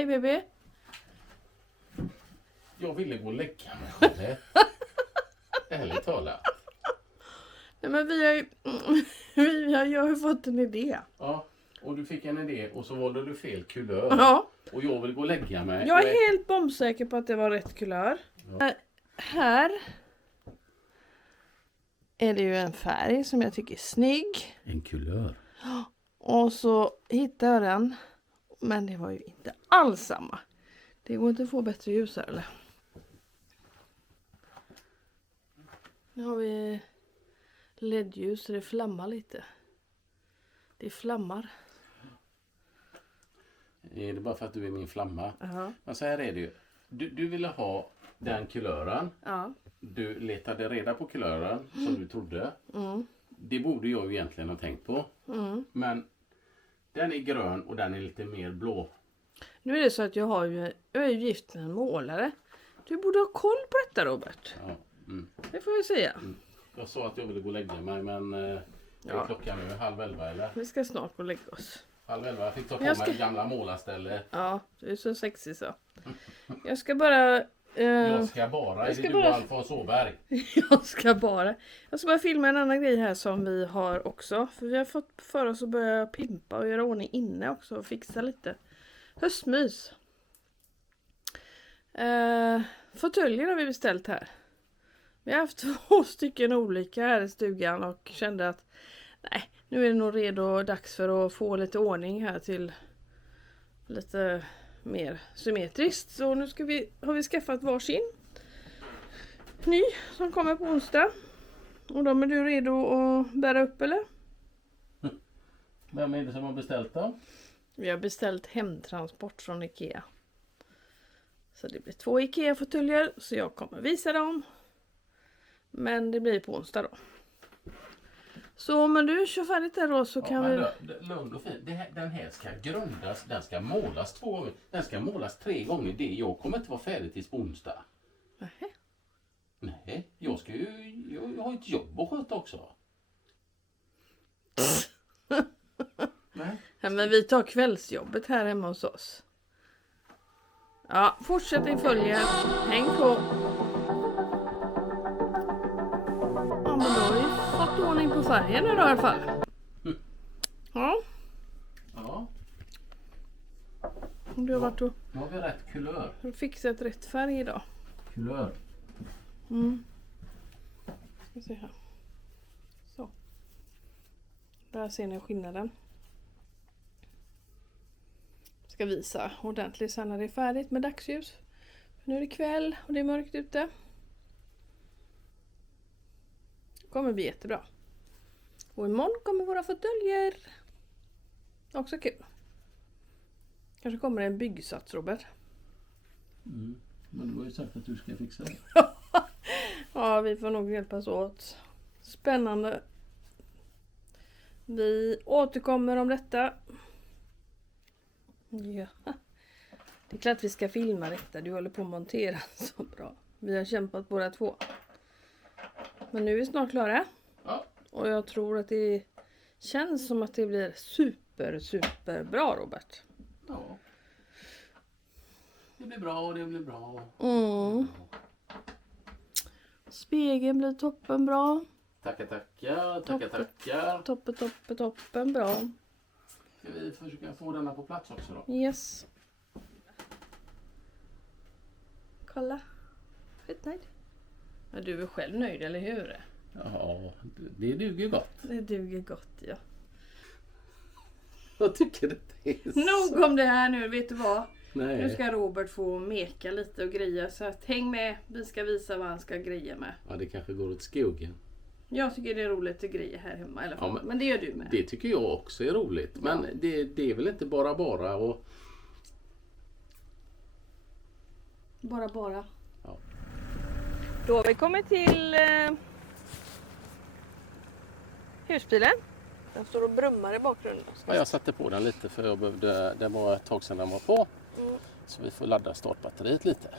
Hej baby. Jag ville gå och lägga mig själv. Ärligt talat. Nej, men jag har ju fått en idé. Ja, och du fick en idé och så valde du fel kulör. Ja. Och jag vill gå och lägga mig. Jag är helt bombsäker på att det var rätt kulör. Ja. Här är det ju en färg som jag tycker är snygg. En kulör. Och så hittade jag den. Men det var ju inte alls samma. Det går inte att få bättre ljus här eller? Nu har vi LED-ljus så det flammar lite. Det flammar. Är det bara för att du är min flamma? Ja. Men så här är det ju. Du ville ha den kulören. Ja. Du letade reda på kulören som du trodde. Mm. Det borde jag ju egentligen ha tänkt på. Mm. Men den är grön och den är lite mer blå. Nu är det så att jag är ju gift med en målare. Du borde ha koll på detta Robert. Ja. Mm. Det får jag säga. Jag sa att jag ville gå och lägga mig men är klockan nu 10:30 eller? Vi ska snart gå och lägga oss. 10:30. Jag fick ta på Jag mig ska- gamla målarställe. Ja, du är så sexig så. Jag ska bara... Jag ska bara. jag Är ska det du bara- och Alfons Åberg? Jag ska bara filma en annan grej här som vi har också. För vi har fått för oss att börja pimpa och göra ordning inne också och fixa lite höstmys. Fåtöljer har vi beställt här. Vi har haft 2 stycken olika här i stugan och kände att nej, nu är det nog redo dags för att få lite ordning här till lite mer symmetriskt. Så nu har vi skaffat varsin ny som kommer på onsdag. Och de är du redo att bära upp eller? Vem är det som har beställt dem? Vi har beställt hemtransport från Ikea. Så det blir 2 Ikea-fåtöljer så jag kommer visa dem. Men det blir på onsdag då. Så om du kör färdigt där då så kan vi... Lugn och fint. Den här ska grundas. Den ska målas 2 gånger. Den ska målas 3 gånger. Jag kommer inte vara färdig tills på onsdag. Nähä. Nej, jag har ett jobb att sköta också. Nej. Ja, men vi tar kvällsjobbet här hemma hos oss. Ja, fortsättning följer. Häng på. Ja, men då har vi fått ordning på färgen nu då i alla fall. Ja, Ja, du har varit och nu har vi rätt kulör. fixat rätt färg idag. Kulör. Ska se här. Så. Där ser ni skillnaden. Ska visa ordentligt sen när det är färdigt med dagsljus. Nu är det kväll och det är mörkt ute. Det kommer bli jättebra. Och imorgon kommer våra fåtöljer. Också kul. Kanske kommer en byggsats, Robert. Men du har ju sagt att du ska fixa det. Ja, vi får nog hjälpas åt. Spännande. Vi återkommer om detta. Ja. Det är klart vi ska filma detta. Du håller på att montera så bra. Vi har kämpat båda 2. Men nu är vi snart klara. Ja. Och jag tror att det känns som att det blir super bra, Robert. Ja. Det blir bra och det blir bra. Mm. Spegeln blir toppen bra. Tackar. Toppen bra. Ska vi försöka få denna på plats också då? Yes. Kolla. Skitnöjd. Men du är själv nöjd, eller hur? Ja, det duger gott. Det duger gott, ja. Jag tycker det är Nog om det här nu, vet du vad? Nej. Nu ska Robert få meka lite och greja. Så att häng med, vi ska visa vad han ska greja med. Ja, det kanske går åt skogen. Jag tycker det är roligt att greja här hemma i alla fall. Ja, men det gör du med. Det tycker jag också är roligt. Men det är väl inte bara och... Bara. Ja. Då har vi kommit till husbilen. Den står och brummar i bakgrunden. Ja, jag satte på den lite för det var ett tag sedan den var på. Mm. Så vi får ladda startbatteriet lite.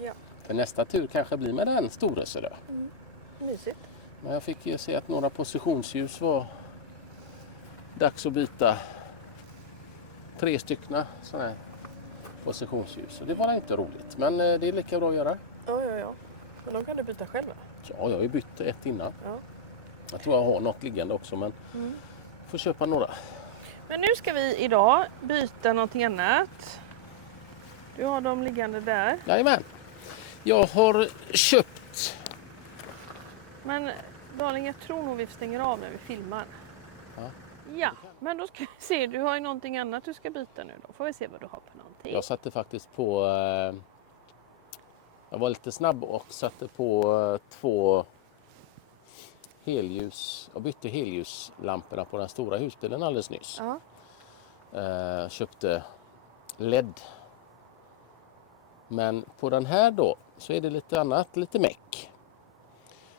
Ja, För nästa tur kanske blir med den stora så då. mysigt. Men jag fick ju se att några positionsljus var dags att byta. 3 stycken sådana här positionsljus. Och det var inte roligt, men det är lika bra att göra. Ja. Men de kan du byta själv, va? Ja, jag har ju bytt ett innan. Ja. Jag tror jag har något liggande också, men får köpa några. Men nu ska vi idag byta någonting annat. Du har dem liggande där. Jajamän. Jag har köpt... Men Darling, jag tror nog vi stänger av när vi filmar. Ja. Ja, men då ska vi se. Du har ju någonting annat du ska byta nu då. Får vi se vad du har på någonting. Jag satte faktiskt på... jag var lite snabb och satte på 2 helljus. Jag bytte helljuslamporna på den stora husbilen alldeles nyss. Ja. Köpte LED. Men på den här då så är det lite annat, lite meck.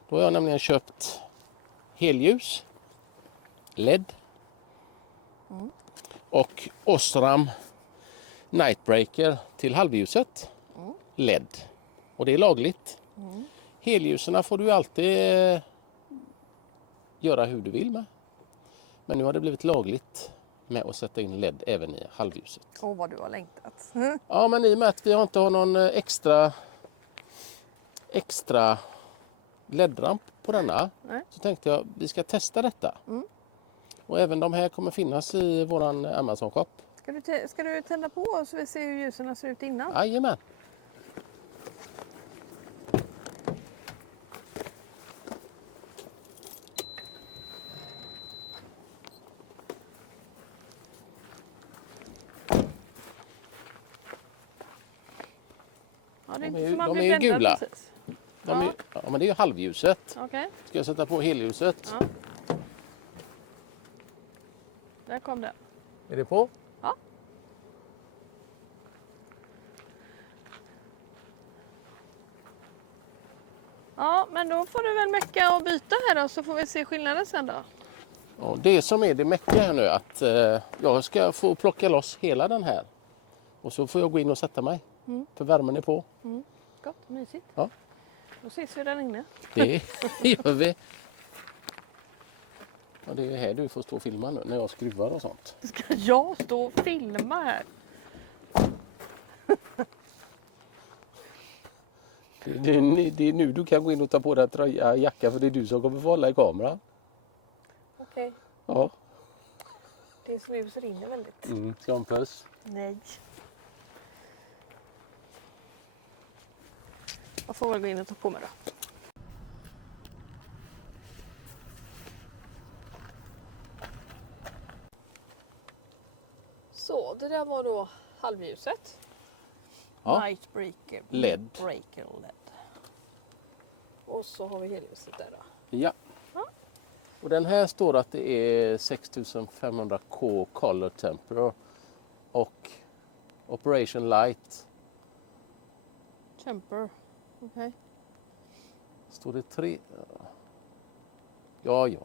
Då har jag nämligen köpt helljus, LED och Osram Nightbreaker till halvljuset, LED. Och det är lagligt. Helljuserna får du alltid göra hur du vill med. Men nu har det blivit lagligt med att sätta in LED även i halvljuset. Åh, vad du har längtat. Ja, men i och med att vi inte har någon extra LED-ramp på denna, Nej. så tänkte jag vi ska testa detta. Och även de här kommer finnas i våran Amazon-shop. Ska du tända på så vi ser hur ljusen ser ut innan? Jajamän. Ja, det är De inte är- som man de blir är ju bländad gula. precis. Ja, men det är ju halvljuset. Okej, Ska jag sätta på helljuset? ja. Där kom det. Är det på? Ja. Ja, men då får du väl mecka och byta här då, så får vi se skillnaden sen då. Ja, det som är det mäckiga här nu är att jag ska få plocka loss hela den här. Och så får jag gå in och sätta mig. För värmen är på. Gott, mysigt. Ja. Då ses vi där inne. Det gör vi. Ja, det är här du får stå och filma nu när jag skruvar och sånt. Ska jag stå och filma här? Det är nu du kan gå in och ta på dig tröja, jacka, för det är du som kommer få hålla i kameran. Okej, Ja. det snus rinner väldigt. Ska jag ha en puss? Nej. Jag får väl gå in och ta på mig då. Så, det där var då halvljuset. Ja. Nightbreaker. LED. Breaker LED. Och så har vi helljuset där då. Ja. Ja. Och den här står att det är 6500K color temperature och operation light. Temper. Okej. Står det 3? Ja. Ja,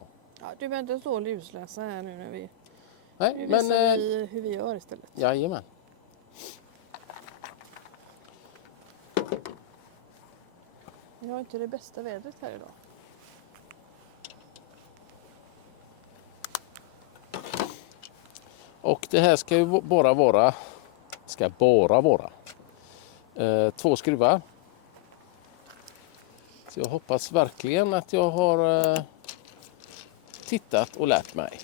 du behöver inte stå och lusläsa här nu när vi... Nej, Nu men visar vi hur vi gör istället. jajamän. Vi har inte det bästa vädret här idag. Och det här ska ju bara vara 2 skruvar. Så jag hoppas verkligen att jag har tittat och lärt mig.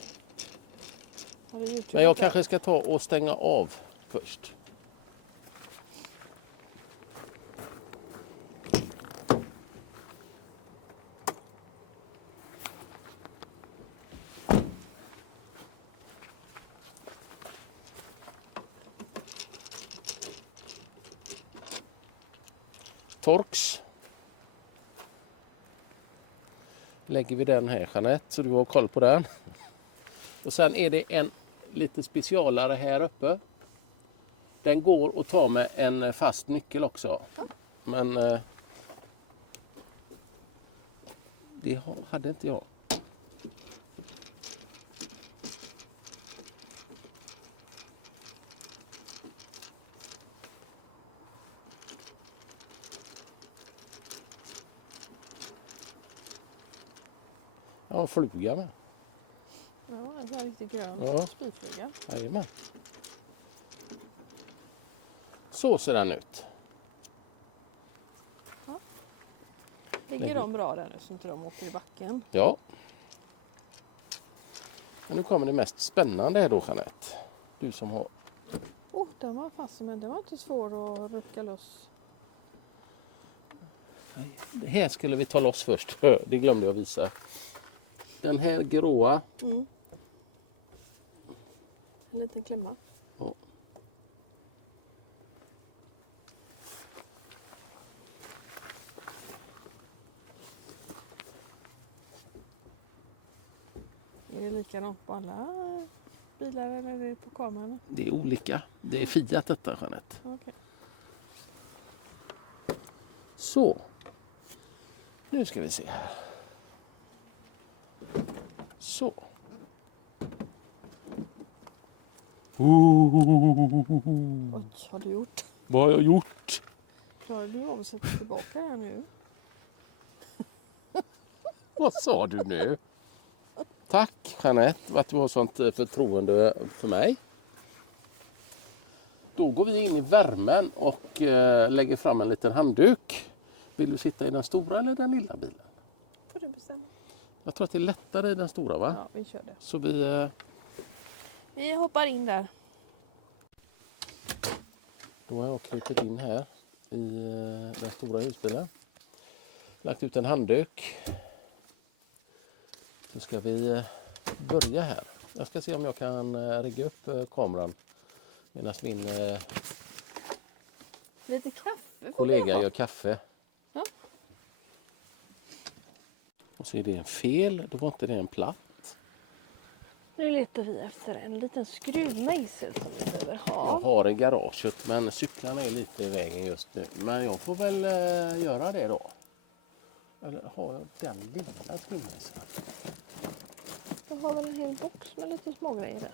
Har du YouTube Men jag där? kanske ska ta och stänga av först. Torx. Lägger vi den här, Jeanette, så du har koll på den. Och sen är det en lite specialare här uppe. Den går att ta med en fast nyckel också. Men det hade inte jag. Jag har en fluga med. Ja, en sån här riktigt grön Ja. spyfluga. Jajamän. Så ser den ut. Ligger de bra där nu så inte de åker i backen? Ja. Men nu kommer det mest spännande här då, Jeanette. Du som har... Den var fast, men den var inte svår att rycka loss. Det här skulle vi ta loss först. Det glömde jag visa. Den här gråa. En liten klämma. Ja. Är det likadant på alla bilar eller är det på kameran? Det är olika. Det är Fiat detta, Jeanette. Okay. Så. Nu ska vi se här. Så. Vad har du gjort? Vad har jag gjort? Klarar du av att sätta tillbaka här nu? Vad sa du nu? Tack Jeanette för att du har sånt förtroende för mig. Då går vi in i värmen och lägger fram en liten handduk. Vill du sitta i den stora eller den lilla bilen? Får du bestämma. Jag tror att det är lättare i den stora, va? Ja, vi kör det. Så vi... Vi hoppar in där. Då har jag klippt in här i den stora husbilen. Lagt ut en handduk. Så ska vi börja här. Jag ska se om jag kan rigga upp kameran medan min Lite kaffe. kollega gör kaffe. Ja. Och så är det en fel, då var inte det en platt. Nu letar vi efter en liten skruvmejsel som vi behöver Jag ha. har i garaget men cyklarna är lite i vägen just nu. Men jag får väl göra det då. Eller har jag den lilla skruvmejseln? Jag har väl en hel box med lite smågrejer där.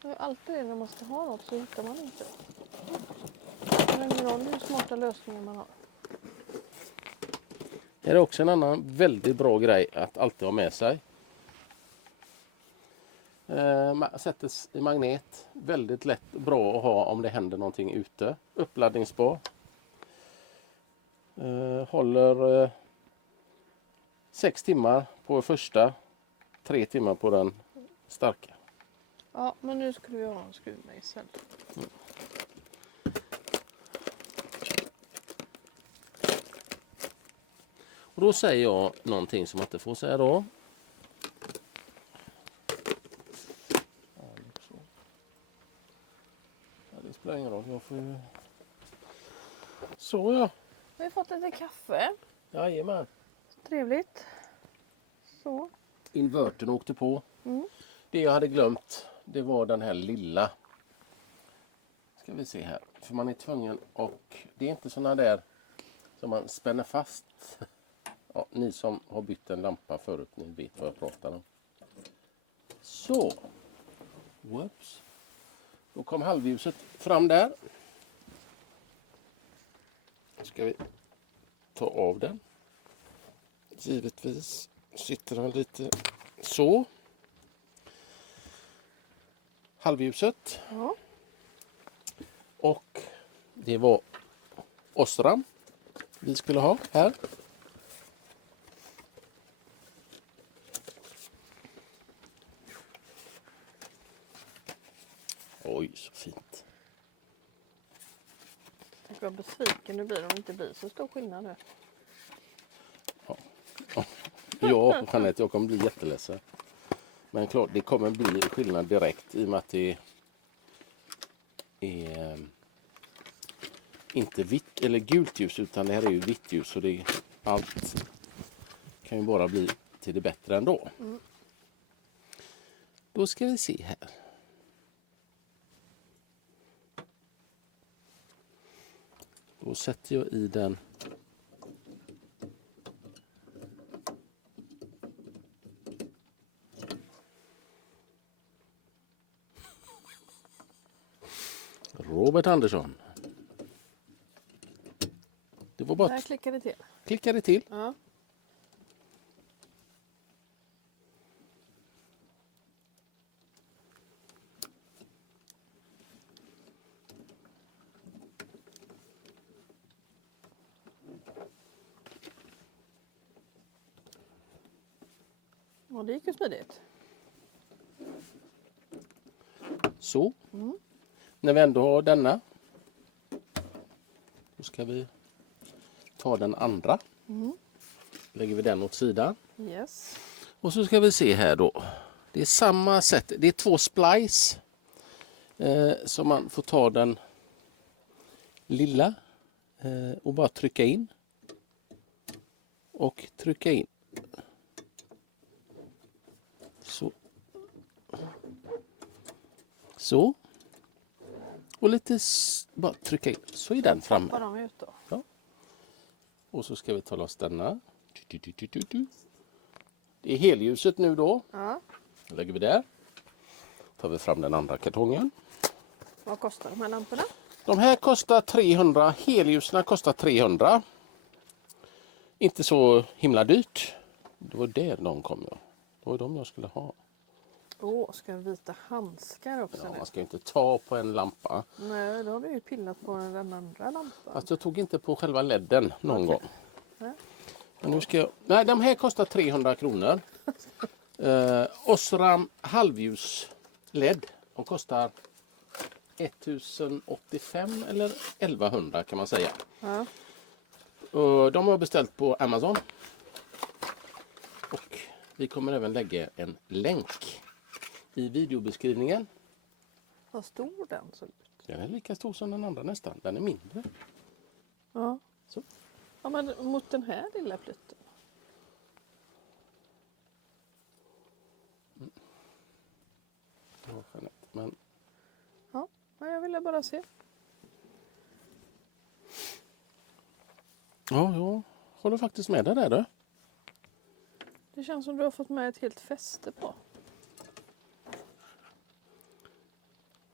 Det är alltid det när man ska ha något så hittar man inte. Det spelar ingen roll hur smarta lösningar man har. Här är också en annan väldigt bra grej att alltid ha med sig. Sättes i magnet. Väldigt lätt bra att ha om det händer någonting ute. Uppladdningsbar. Håller 6 timmar på första. 3 timmar på den starka. Ja, men nu skulle vi ha en skruvmejsel. Och då säger jag någonting som man inte får säga då. Ja, det spelar ingen roll. Jag får ju... Så ja. Vi har fått lite kaffe. Jajamän. Trevligt. Så. Invertern åkte på. Mm. Det jag hade glömt, det var den här lilla. Ska vi se här. För man är tvungen och det är inte såna där som man spänner fast. Ja, ni som har bytt en lampa förut, ni vet vad jag pratar om. Så. Whoops. Då kom halvljuset fram där. Ska vi ta av den. Givetvis sitter den lite så. Halvljuset. Ja. Och det var Osram vi skulle ha här. Oj, så fint. Jag var besviken du blir om det inte blir så stor skillnad nu. Ja, Jeanette, jag kommer bli jätteledsen. Men klart, det kommer bli skillnad direkt i och med att det är inte vitt eller gult ljus utan det här är ju vitt ljus så det allt kan ju bara bli till det bättre ändå. Mm. Då ska vi se här. Då sätter jag i den Robert Andersson. Det var bara Där att klickar det till. klicka det till. Ja. Och det gick ju smidigt. Så. När vi ändå har denna. Då ska vi ta den andra. Lägger vi den åt sidan. Yes. Och så ska vi se här då. Det är samma sätt. Det är 2 splice. Så man får ta den lilla och bara trycka in. Och trycka in. Så. Så. Och lite bara trycka in. Så är den framme. Bara de ut då. Ja. Och så ska vi ta loss denna. Det är helljuset nu då. Ja. Då lägger vi där. Tar vi fram den andra kartongen. Vad kostar de här lamporna? De här kostar 300. Helljusen kostar 300. Inte så himla dyrt. Det var där de kom. Ja. Det var de jag skulle ha. Ska jag vita handskar också Ja, nu? man ska inte ta på en lampa. Nej, då har du ju pillat på den andra lampan. Fast jag tog inte på själva ledden någon gång. Nej. Men nu ska jag... Nej, de här kostar 300 kronor. Osram halvljus LED. De kostar 1085 eller 1100 kan man säga. Ja. De har jag beställt på Amazon. Och vi kommer även lägga en länk i videobeskrivningen. Vad stor den såg ut. Den är lika stor som den andra nästan. Den är mindre. Ja. Så. Ja, men mot den här lilla plutten. Ja, Jeanette, men Ja, jag ville bara se. ja, jag håller faktiskt med dig där du. Det känns som du har fått med ett helt fäste på.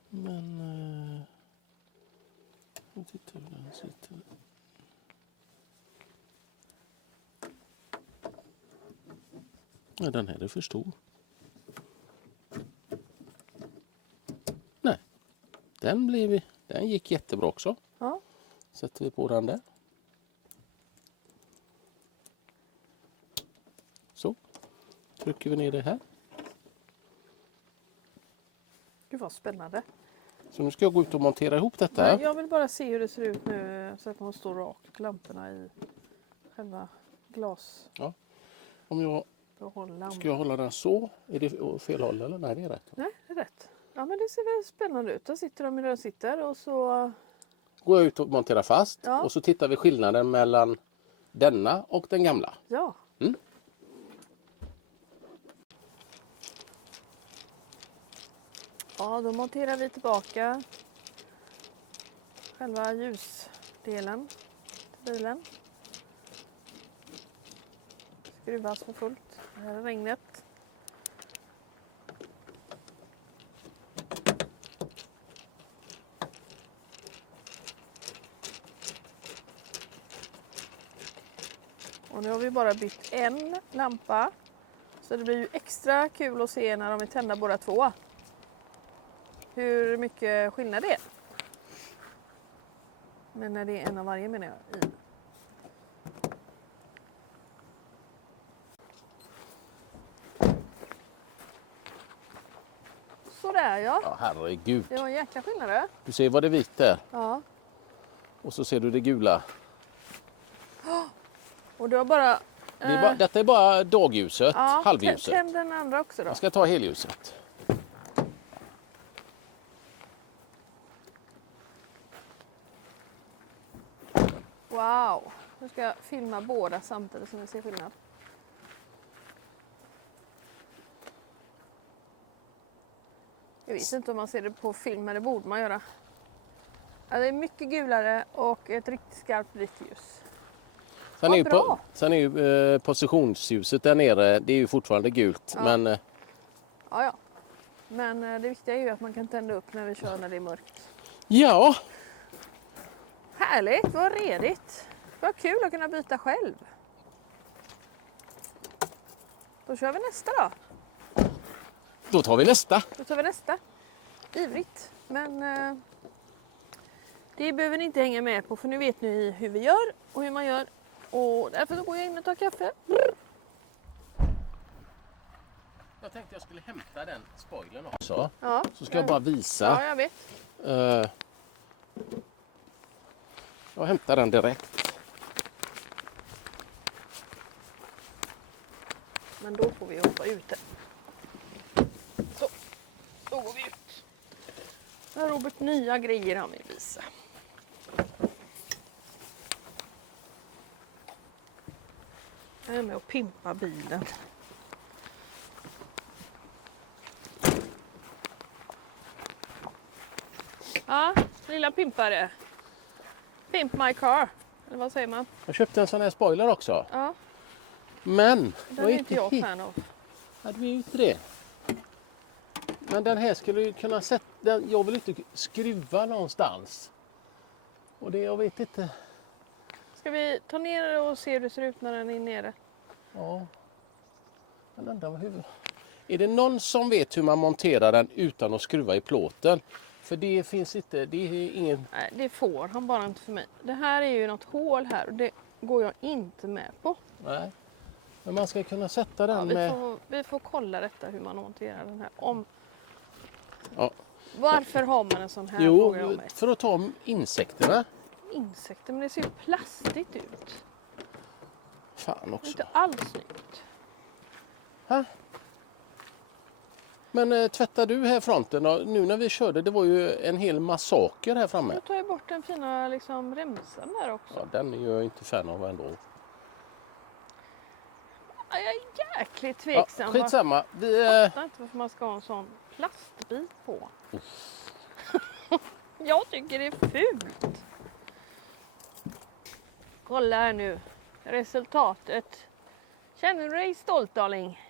Men... jag tittar hur den sitter. Ja, den här är för stor. Nej, den gick jättebra också. Ja. Sätter vi på den där. Så. Trycker vi ner det här. Gud vad spännande. Så nu ska jag gå ut och montera ihop detta. Men jag vill bara se hur det ser ut nu så att man står rakt lamporna i själva Om jag glasbehållaren. ska jag hålla den så? Är det åt fel håll eller? Nej, det är rätt. Nej, det är rätt. Ja, men det ser väl spännande ut. Då sitter de där de sitter och så... Går jag ut och monterar fast Ja. och så tittar vi skillnaden mellan denna och den gamla. Ja. Mm. Ja, då monterar vi tillbaka själva ljusdelen till bilen. Skruvas för fullt. Det här är regnet. Och nu har vi bara bytt en lampa. Så det blir ju extra kul att se när de är tända båda två. Hur mycket skillnad det är. Men när det är en av varje menar jag. I. Sådär ja. Ja, herregud. Det var en jäkla skillnad det. Du ser vad det är vitt där. Ja. Och så ser du det gula. Och du har bara... Det är detta är bara dagljuset, ja, halvljuset. tänd den andra också då. Jag ska ta helljuset. Wow. Nu ska jag filma båda samtidigt som vi ser skillnad. Jag vet inte om man ser det på film, men det borde man göra. Ja, det är mycket gulare och ett riktigt skarpt vitt ljus. Sen är ju positionsljuset där nere, det är ju fortfarande gult. Ja. Men Ja. Men det viktiga är ju att man kan tända upp när vi kör när det är mörkt. Ja, Härligt, vad redigt. Vad kul att kunna byta själv. Då kör vi nästa då. då tar vi nästa. Då tar vi nästa. Ivrigt. Men det behöver ni inte hänga med på för nu vet ni hur vi gör och hur man gör. Och därför så går jag in och tar kaffe. Jag tänkte jag skulle hämta den spoilern också. Ja, Så ska jag bara visa. Ja, jag vet. Jag hämtar den direkt. Men då får vi hoppa ut det. Så, då går vi ut. Nu har Robert nya grejer han vill visa. Jag är med och pimpa bilen. Ja, lilla pimpare. Pimp my car. Eller vad säger man? Jag köpte en sån här spoiler också. Ja, Men den är inte jag fan av. Ja, du är ju inte det. Men den här skulle ju kunna sätta... Jag vill inte skruva någonstans. Och det, jag vet inte. Ska vi ta ner och se hur det ser ut när den är nere? Ja. Jag undrar hur... Är det någon som vet hur man monterar den utan att skruva i plåten? För det finns inte... Det är ingen... Nej, det får han bara inte för mig. Det här är ju något hål här och det går jag inte med på. Nej. Men man ska kunna sätta den Ja, med... vi får kolla detta hur man monterar den här. Ja. Varför har man en sån här? Jo, Frågar jag mig. för att ta insekterna. Insekter, men det ser ju plastigt ut. Fan Det är också. inte alls snyggt. Men tvättar du här fronten? Och nu när vi körde, det var ju en hel massaker här framme. Nu tar jag bort den fina liksom, remsan där också. Ja, den är jag inte fan av ändå. Ja, jag är jäkligt Ja, tveksam. skitsamma. Vi, Jag fattar inte varför man ska ha en sån plastbit på. Jag tycker det är fult. Kolla här nu. Resultatet. Känner du dig stolt, darling?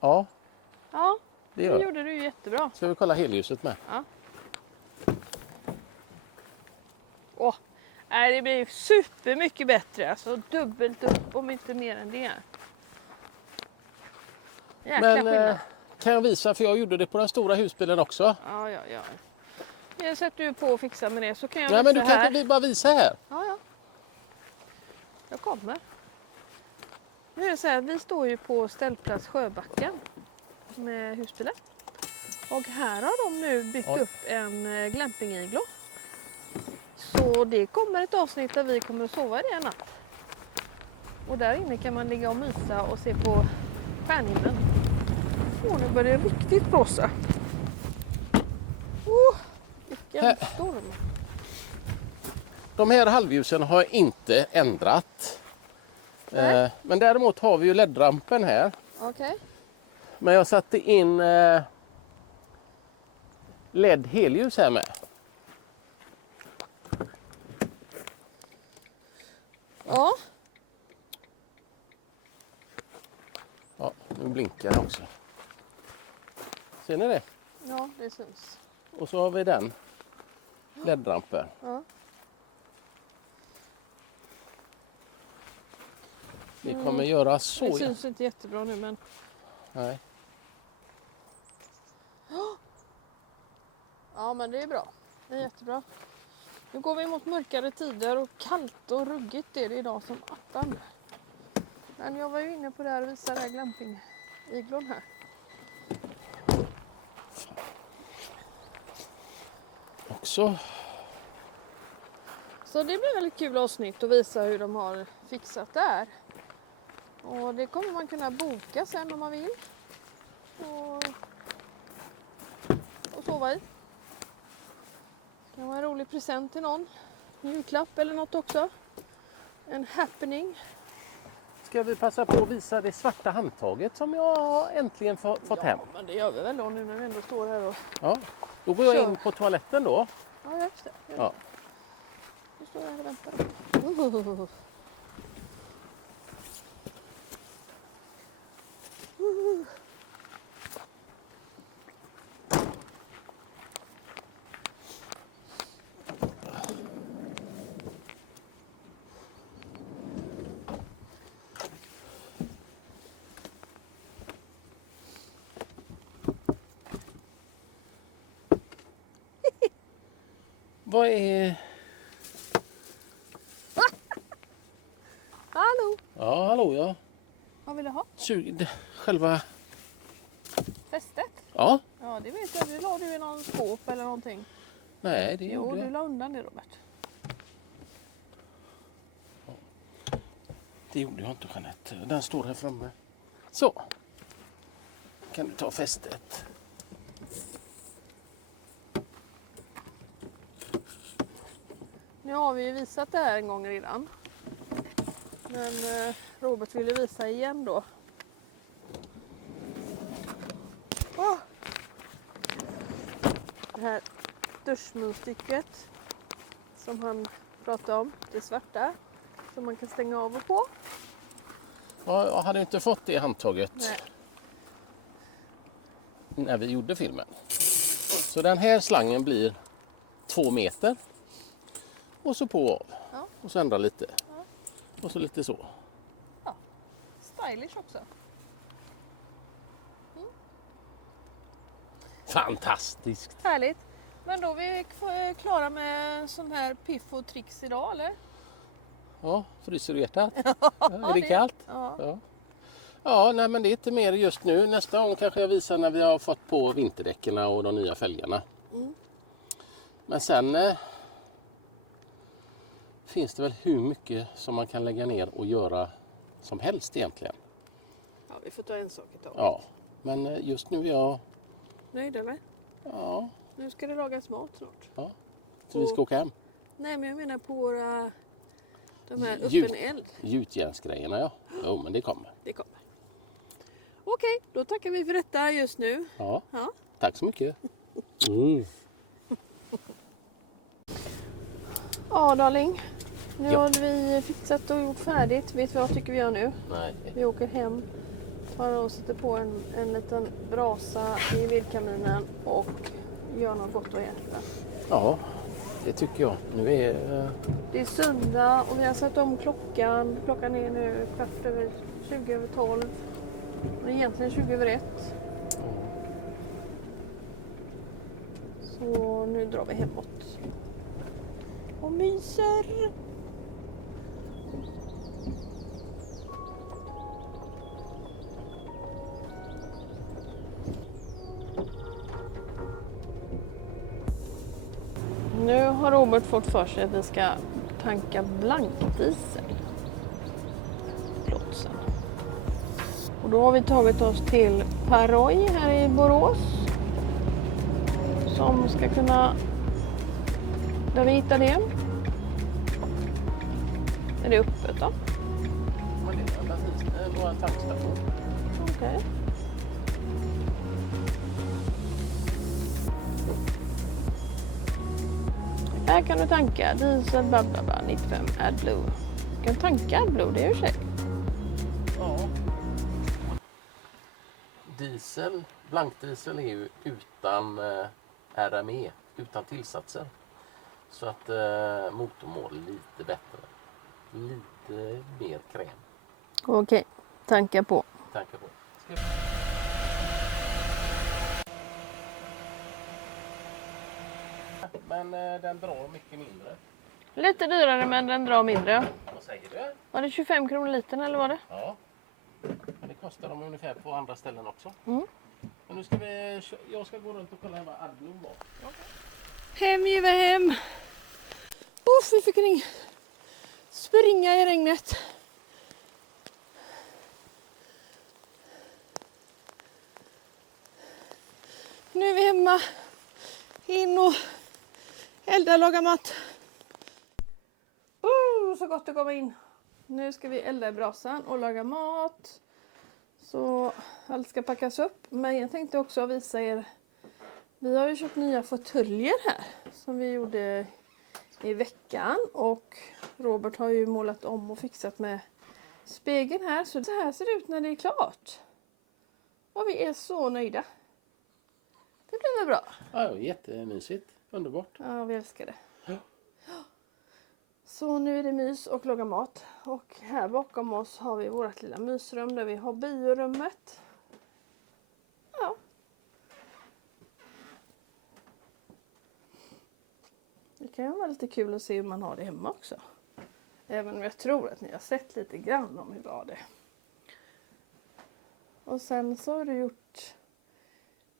ja, Ja, det det gör jag. gjorde du jättebra. Ska vi kolla helljuset med? Åh, nej, det blir super mycket bättre. Alltså dubbelt upp om inte mer än det. Jäkla Men skillnad. kan jag visa, för jag gjorde det på den stora husbilen också. Ja. Jag sätter du på och fixar med det så kan jag Nej, men du visa kan här. inte bara visa här. Ja. Jag kommer. Nu är det så här, vi står ju på ställplats Sjöbacken med husbilen. Och här har de nu byggt Oj. upp en glamping-iglo. Så det kommer ett avsnitt där vi kommer att sova i det en natt. Och där inne kan man ligga och mysa och se på stjärnhimlen. Nu börjar det riktigt blåsa. Vilken Här. storm. De här halvljusen har jag inte ändrat. Nej. Men däremot har vi ju LED-rampen här. Okej. Men jag satte in LED-helljus här med. Ja. Ja, nu blinkar det också. Ser ni det? Ja, det syns. Och så har vi den LED-rampen. Ja. Vi kommer göra så. Det syns inte jättebra nu men Nej. ja, men det är bra. Det är jättebra. Nu går vi mot mörkare tider och kallt och ruggigt är det idag som attan. Men jag var ju inne på det här och visade här glamping-iglon här. Också. Så det blir väldigt kul avsnitt att visa hur de har fixat det här. Och det kommer man kunna boka sen om man vill. Och sova i. Det kan vara en rolig present till någon. Julklapp eller något också. En happening. Ska vi passa på att visa det svarta handtaget som jag äntligen fått hem. Ja, men det gör vi väl då nu när vi ändå står här och... Ja. Då går jag Kör. in på toaletten då. Ja, just det. Ja. Nu står jag här och väntar. vad är... Hallå! Ja, hallå ja. Vad vill du ha? Själva... Fästet? Ja. Ja, det vet jag. Det la du i någon skåp eller någonting. Nej, det Jo, gjorde du jag. la undan det, Robert. Det gjorde jag inte, Jeanette. Den står här framme. Så. Kan du ta fästet. Nu har vi ju visat det här en gång redan. Men Robert ville visa igen då. Åh! Det här duschmunstycket som han pratade om, det svarta, som man kan stänga av och på. Ja, jag hade inte fått det handtaget Nej. när vi gjorde filmen. Så den här slangen blir 2 meter. Och så på och av. Ja. Och så ändra lite. Ja. Och så lite så. Stylish också. Fantastiskt! Härligt. Men då är vi klara med sån här piff och tricks idag, eller? Ja, fryser du hjärtat? Är det kallt? Ja. Ja. Ja, nej, men det är inte mer just nu. Nästa gång kanske jag visar när vi har fått på vinterdäcken och de nya fälgarna. Mm. Men sen finns det väl hur mycket som man kan lägga ner och göra som helst egentligen. Ja, vi får ta en sak i taget. Ja, men just nu är jag... Nöjd eller? Ja, Nu ska det lagas mat snart. ja. Så vi ska åka hem. Nej, men jag menar på våra... De här Gjut. öppen eld. Gjutjärnsgrejerna, ja. Jo, men det kommer. Det kommer. Okej, då tackar vi för detta just nu. Ja, Ja. tack så mycket. Mm. Ja, darling. Nu Ja. har vi fixat och gjort färdigt. Vet du vad jag tycker vi gör nu? Nej. Vi åker hem, tar och sätter på en liten brasa i vedkaminen och gör något gott att äta. Ja, det tycker jag. Nu är... Det är söndag och vi har satt om klockan. Klockan är nu 20 över 12. Det är egentligen 20 över 1. Så nu drar vi hemåt. Och myser. Nu har Robert fått för sig att vi ska tanka blankdiesel. Plåtsen. Och då har vi tagit oss till Paroy här i Borås. Som ska kunna... Där vi hittar det. Är det öppet då? Men det är bara en tankstation. Okej. Här kan du tanka diesel bla bla bla 95 AdBlue. Du kan tanka AdBlue, det är ju sig. Ja. Diesel, blankdiesel är ju utan RME, utan tillsatser. Så att motorn mår lite bättre. Lite mer kräm. Okej, tanka på. Tankar på. Men den drar mycket mindre. Lite dyrare men den drar mindre. Vad säger du? Var det 25 kronor litern eller var det? Ja. Men det kostar dem ungefär på andra ställen också. Mm. Men nu ska jag ska gå runt och kolla vad AdBlue var. Hem Juve hem! Uff, vi fick springa i regnet. Nu är vi hemma. In och elda och laga mat. Så gott att komma in. Nu ska vi elda i brasan och laga mat. Så allt ska packas upp. Men jag tänkte också visa er. Vi har ju köpt nya fåtöljer här. Som vi gjorde i veckan. Och Robert har ju målat om och fixat med spegeln här. Så här ser det ut när det är klart. Och vi är så nöjda. Det blir väl bra. Ja, jättemysigt. Underbart. Ja, vi älskar det. Ja. Så nu är det mys och laga mat. Och här bakom oss har vi vårt lilla mysrum där vi har biorummet. Ja. kan ju vara lite kul att se hur man har det hemma också. Även om jag tror att ni har sett lite grann om hur det var det. Och sen så har du gjort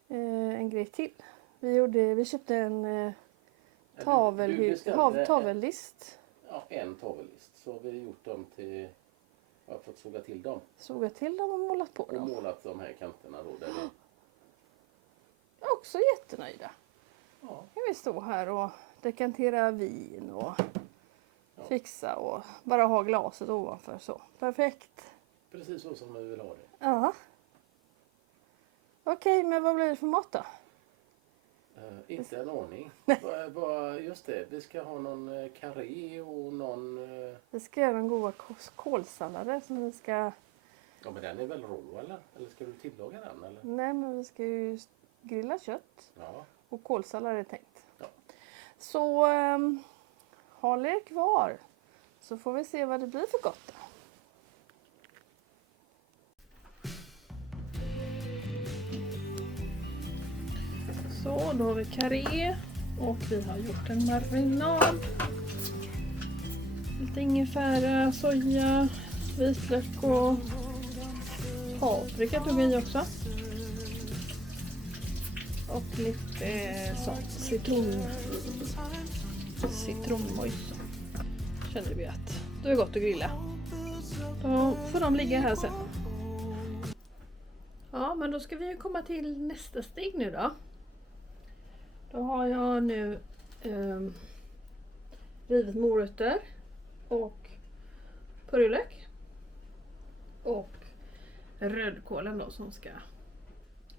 en grej till. Vi köpte en tavellist. Ja, en tavellist. Så har vi gjort dem till... Jag har fått såga till dem. Såga till dem och målat på Och dem. målat de här kanterna då. Där det... Jag är också jättenöjda. Ja. Kan vi stå här och dekantera vin och fixa och bara ha glaset ovanför så. Perfekt. Precis så som vi vill ha det. Ja. Okej, men vad blir det för mat då? Inte en aning. Just det, vi ska ha någon karré och någon... Vi ska göra en goda kålsallader som vi ska... Ja, men den är väl rå eller? Eller ska du tillaga den eller? Nej, men vi ska ju grilla kött. Ja. Och kålsallad är tänkt. Ja. Så håll er kvar. Så får vi se vad det blir för gott då. Så, då har vi karré och vi har gjort en marinad. Lite ingefära, soja, vitlök och paprika tog vi i också. Och lite citronmojs. Kände vi att det är gott att grilla. Då får de ligga här sen. Ja, men då ska vi ju komma till nästa steg nu då. Då har jag nu rivit morötter och purjolök och rödkålen då som ska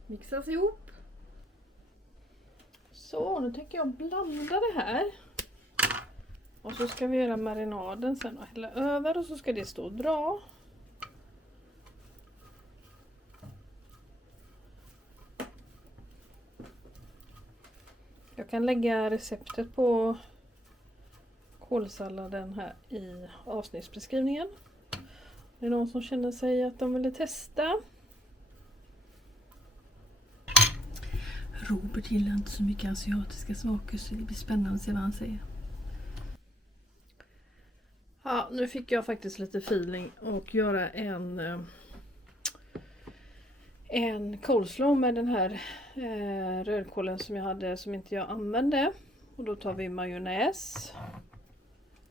mixas ihop. Så, nu tänker jag blanda det här. Och så ska vi göra marinaden sen och hälla över och så ska det stå och dra. Jag kan lägga receptet på kålsalladen här i avsnittsbeskrivningen. Det är någon som känner sig att de vill testa. Robert gillar inte så mycket asiatiska smaker så det blir spännande att se vad han säger. Ja, nu fick jag faktiskt lite feeling och göra en coleslaw med den här rödkålen som jag hade som inte jag använde. Och då tar vi majonnäs,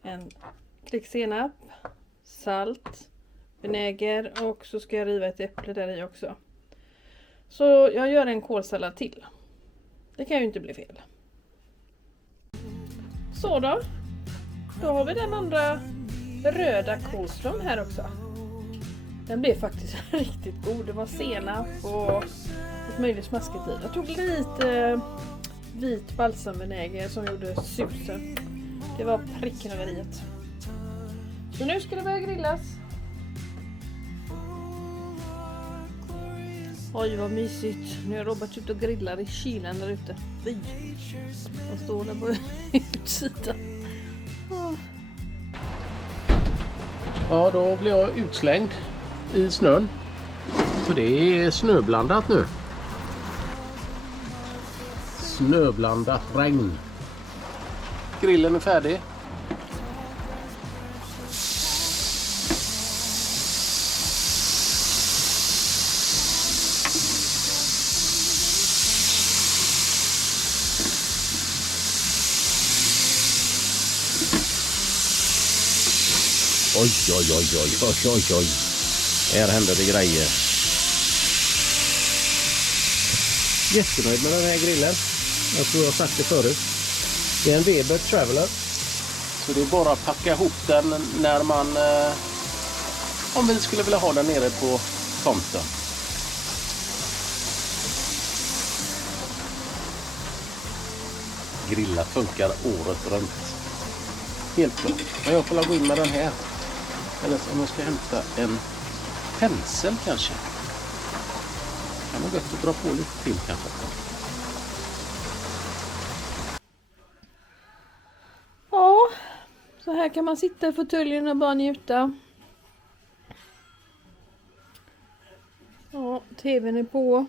en klick senap, salt, vinäger och så ska jag riva ett äpple där i också. Så jag gör en kålsallad till. Det kan ju inte bli fel. Så då. Då har vi den andra röda coleslawn här också. Den blev faktiskt riktigt god. Det var senap och ett möjligt smaskigt i. Jag tog lite vit balsamvinäger som gjorde susen. Det var pricken över iet. Så nu ska det börja grillas. Oj vad mysigt. Nu är Robert ute och grillar i kylen där ute. Fy. Och står där på utsidan. Ja, då blir jag utslängd i snön. För det är snöblandat nu. Snöblandat regn. Grillen är färdig. Oj, oj, oj, oj, oj, oj, oj. Här händer det grejer. Jättenöjd med den här grillen. Jag tror jag har sagt det förut. Det är en Weber Traveler. Så det är bara att packa ihop den när man... om vi skulle vilja ha den nere på tomten. Grillat funkar året runt. Helt klart. Men jag får gå in med den här. Eller om jag ska hämta en pensel kanske. Kan man gott att dra på lite till kanske. Ja, så här kan man sitta i fåtöljen och bara njuta. Ja, tvn är på.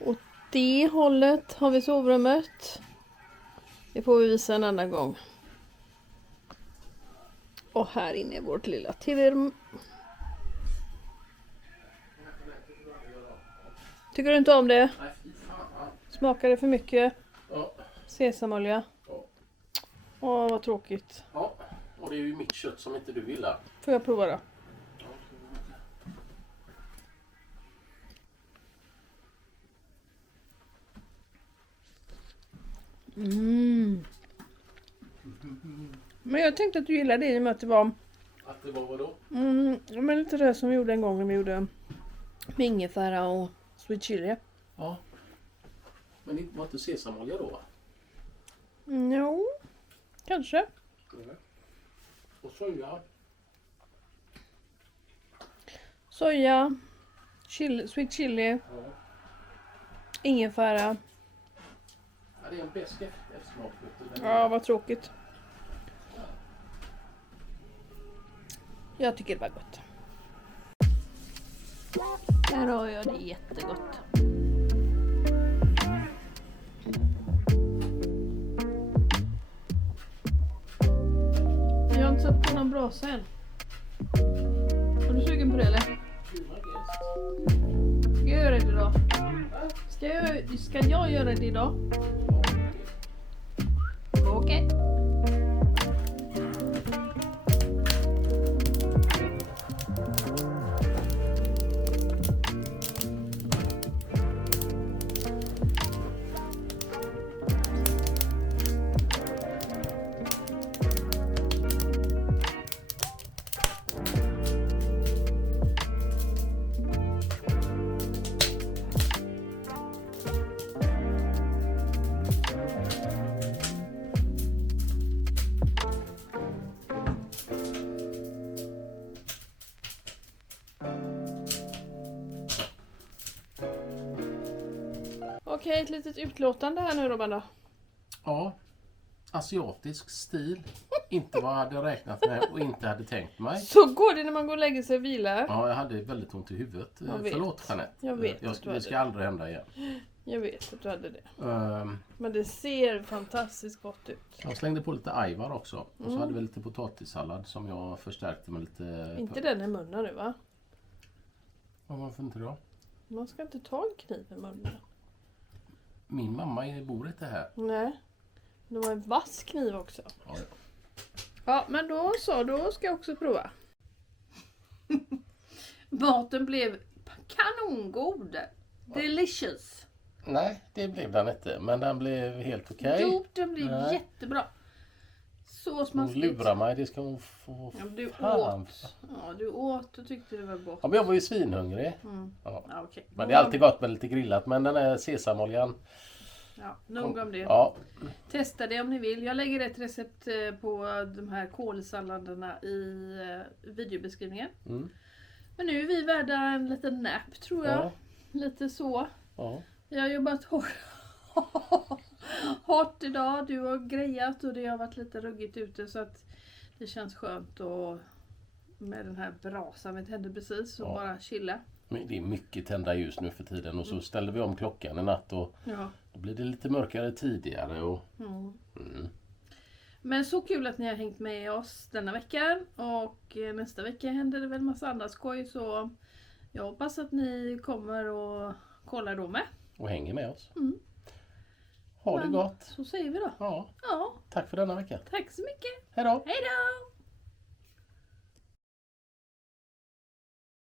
Åt det hållet har vi sovrummet. Det får vi visa en annan gång. Och här inne är vårt lilla tv-rum. Tycker du inte om det? Nej, fy fan. Smakar det för mycket? Ja. Sesamolja? Ja. Åh, vad tråkigt. Ja, och det är ju mitt kött som inte du gillar. Får jag prova då? Men jag tänkte att du gillade det i och med att det var Att det var vadå? men lite det som vi gjorde en gång när vi gjorde med ingefära och sweet chili. Ja. Men det var inte sesamolja då va? Jo, kanske. Och soja. Soja, chili, sweet chili, Ja. ingefära. Ja, det är en besk eftersmak. Ja, vad tråkigt. Jag tycker det var gott. Här har jag det jättegott. Jag har inte satt på någon brasa än. Är du sugen på det eller? Ska jag göra det idag? Ska jag göra det idag? Okej. Okej, ett litet utlåtande här nu Robban då. Ja. Asiatisk stil. Inte vad jag hade räknat med och inte hade tänkt mig. Så går det när man går och lägger sig och vilar. Ja, jag hade väldigt ont i huvudet. Jag vet. Förlåt Jeanette. Jag vet att du Det hade ska aldrig hända igen. Jag vet att du hade det. Ehm, Men det ser fantastiskt gott ut. Jag slängde på lite ajvar också. Och så hade vi lite potatissallad som jag förstärkte med lite... Inte den i munnen nu va? Ja, varför inte då? Man ska inte ta en kniv i munnen. Min mamma bor inte här. Nej. Det var en vass kniv också. Ja, Ja, men då ska jag också prova. Maten blev kanongod. Delicious. nej, det blev den inte. Men den blev helt okej. Jo, den blev Nej. jättebra. Så Hon smaskigt. lurar mig, det ska hon få... Ja, du fan. åt. Ja, du åt och tyckte det var gott. Ja, men jag var ju svinhungrig. Ja, okej. Men det är alltid gott med lite grillat. Men den här sesamoljan... Ja, nog om det. Ja, Testa det om ni vill. Jag lägger ett recept på de här kålsalladerna i videobeskrivningen. Mm. Men nu är vi värda en liten nap tror jag. Ja. Lite så. ja. Jag har jobbat hårt idag. Du har grejat och det har varit lite ruggigt ute så att det känns skönt och med den här brasan vi tände precis och Ja. bara chilla. Men det är mycket tända ljus nu för tiden. Och så ställde vi om klockan en natt och Ja. då blir det lite mörkare tidigare. Och... Mm. Men så kul att ni har hängt med oss denna veckan och nästa vecka händer det väl massa andra skoj så jag hoppas att ni kommer och kollar då med. Och hänger med oss. Mm. Ha det Men gott. Så säger vi då. Ja, Ja, tack för denna vecka. tack så mycket. Hej då. Hej då!